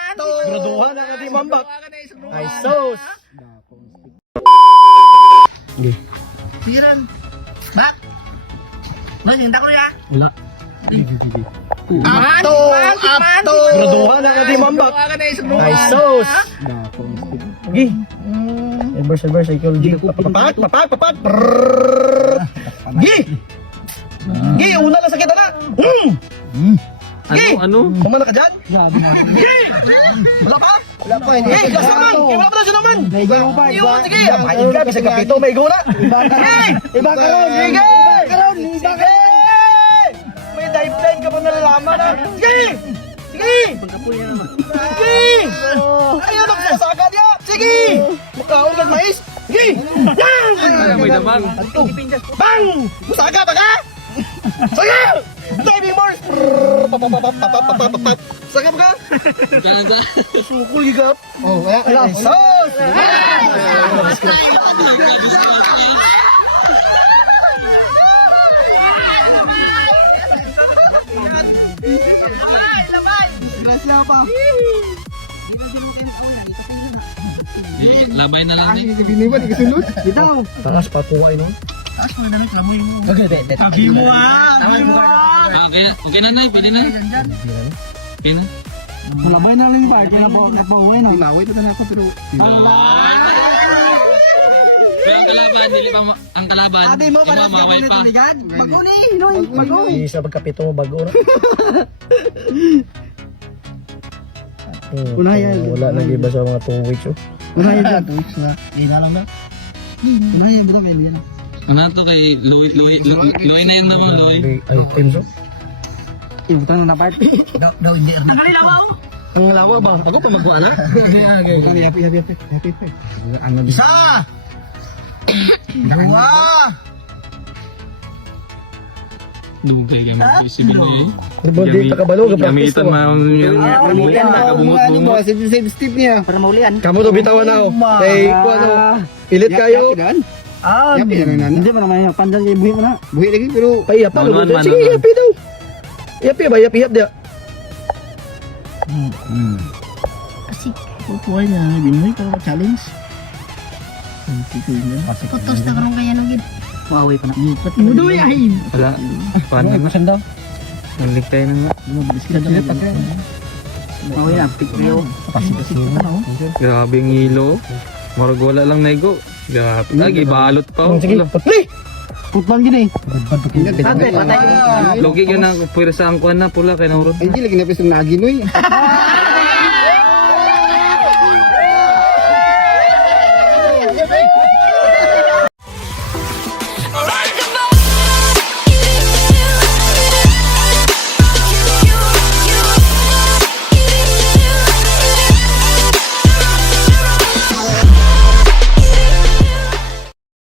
Ato! Graduhan ang ating mambak. Ay, sos! Siran. Bak. Mas hinta ko ya. Wala. Ato! Ato! Graduhan ang ating mambak. Ay, sos! Gi! Reverse, psychology. Papak! Gi! Gi! Una lang sa kita na! Gi! Ano? Pumana ka dyan? Gi! Wala pa? Wala pa, hindi. Gi! Gas naman! Gi! Wala pa na siya naman! Naigo mo pa. Ayun, sige! Main ka, kasi kapito, may guna! Gi! Iba ka ron. Sige! Iba ka ron. May dive ka pa nalalaman ha! Sige! Sige! Sige! Ayaw nagsasaka niya! Sige! Mukhaon ng mais! Sige! Yan! May damang. Bang! Musaka ba ka? Sige! Diving Mars! Saka ba ka? Sukul higap! Oh, wala. Sos! Labay na lang din. Biniwan, ikasunod. Bitaw. Takas patuwa ino. Taas mo na damit lamoy mo. Tagi mo ha! Okay na na, pwede na. Okay na. Malabay na lang ba? Kaya napauwi na. Maway pa na ako pero... Pero ang kalaban, dili pa ang kalaban. Ate mo, parang maway pa. Bago ni, Noy. Bago. Isa pagkapito mo bago na. Unayan. Wala nag-iba sa mga 2 weeks oh. Unayan na. Di na lang na. Unayan, bro. Kaya nila. Ano to kay Louie na yun naman, Louie. Items oh. Ibutan na part. Daw hindi. Tagali lawa oh. Ang lawa ba? Ako pa magawa na? Happy. Isa. Dua. Dugay ka mo si Binoy. Di pa kabalo ka Gamitan mo yung nakabungot-bungot. Save step niya. Para maulian. Kamu to bitawan na oh. Kay ko ano, pilit kayo. Hindi mo naman yung pandan yung buhi mo na. Buhi lagi pero... Paiyap pa. Man. Sige, iyapi daw. Iyapi ba? Iyapi dia. Kasi kukuha niya. Binoy para challenge. Putos na karong kaya nung gid. Maway pa na. Pati mo doy ay. Wala. Paano na? Naligtay na nga. Maway na. Pikriyo. Grabe ang ilo. Marag wala lang nego. Grabe. Lagi balot pa. Sige, Wala. patli. Putbang gini. Logi ka na pwede sa angkuhan na pula kay Naurot. Ay, di lagi na pisong nagi, Noy.